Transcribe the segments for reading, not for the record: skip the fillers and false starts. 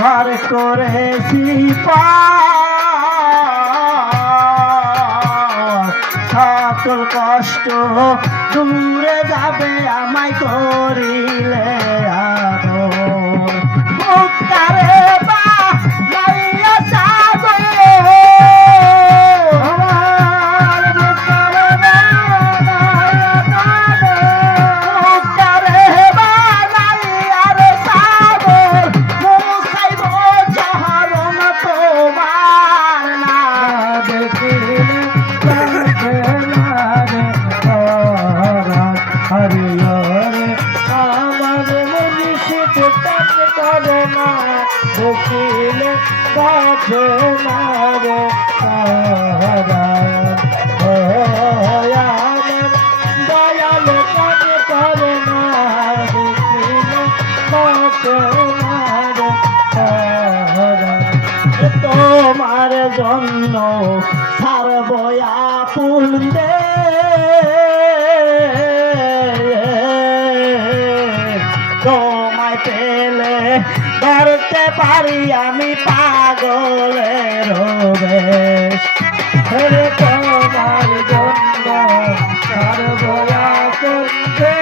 ঘর করেছি সকল কষ্ট দূরে যাবে আমায় করিলে আদর মুক্তারে বা লাইয়া সাগর আমার মুক্তারে বা মুক্তারে বা লাইয়া রে সাগর মুসাইব চরণ তোমার না দেখিলে আমার মনীষিত করে না দেখিলে বাঁচে না রে দয়াল কানে করে না দেখিলে বাঁচে না রে তোমার জন্য সারবয়া পুন্দে তোমায় পেলে ধরতে পারি আমি পাগলের বেশ তোমার জন্য সারবয়া পুন্দে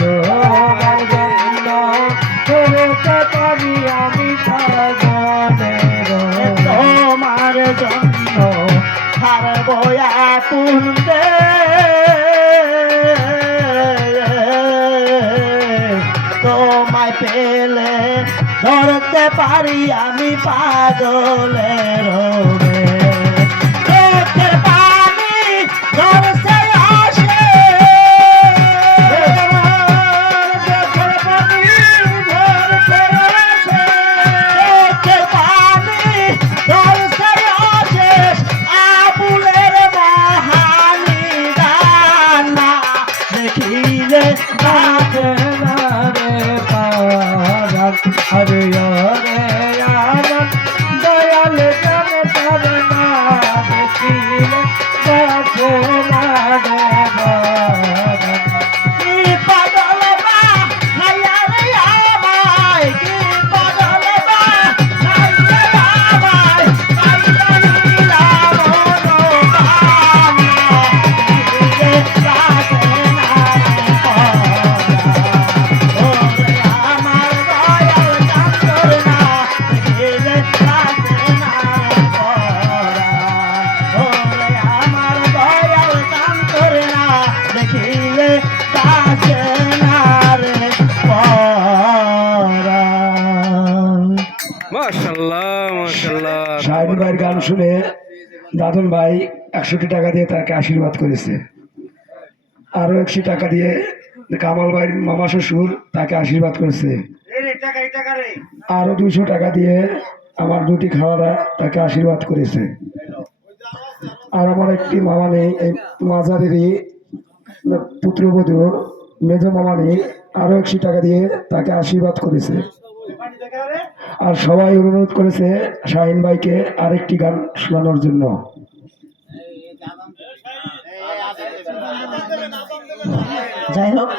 তোমার জন্য ধরতে পারি আমি পাগলের তোমার জন্য সারবয়া পুন্দে তোমায় পেলে ধরতে পারি আমি পাগলের চোখের পানি ধরছে আসে চোখের পানি ধরছে আসে চোখের পানি ধরছে আসে আবুলের মহানি দানা দেখিলে বাঁচে না রে হরে হরে আমার দয়াল জানে পারে না দেখিলে বাঁচে না রে কি পাগল বা নাইয়া রে আমায় কি পাগল বা নাইয়া আমায় কাইলা নিলাম রোবানা দেখিলে বাঁচে না দেখিলে বাঁচে না রে মাশাআল্লাহ মাশাআল্লাহ। শাহিন ভাইয়ের গান শুনে দাদন ভাই 100 টাকা দিয়ে তাকে আশীর্বাদ করেছে। আরো 100 টাকা দিয়ে কামাল ভাইয়ের মামা শ্বশুর তাকে আশীর্বাদ করেছে। আরো 200 টাকা দিয়ে আমার দুটি খাওয়ারা তাকে আশীর্বাদ করেছে। আর আমার একটি মামা নেই, এই মাজারেরই পুত্রবধূ মেজ মামা নেই, আরো 100 টাকা দিয়ে তাকে আশীর্বাদ করেছে। আর সবাই অনুরোধ করেছে শাহিন ভাইকে আরেকটি গান শোনানোর জন্য। যাই হোক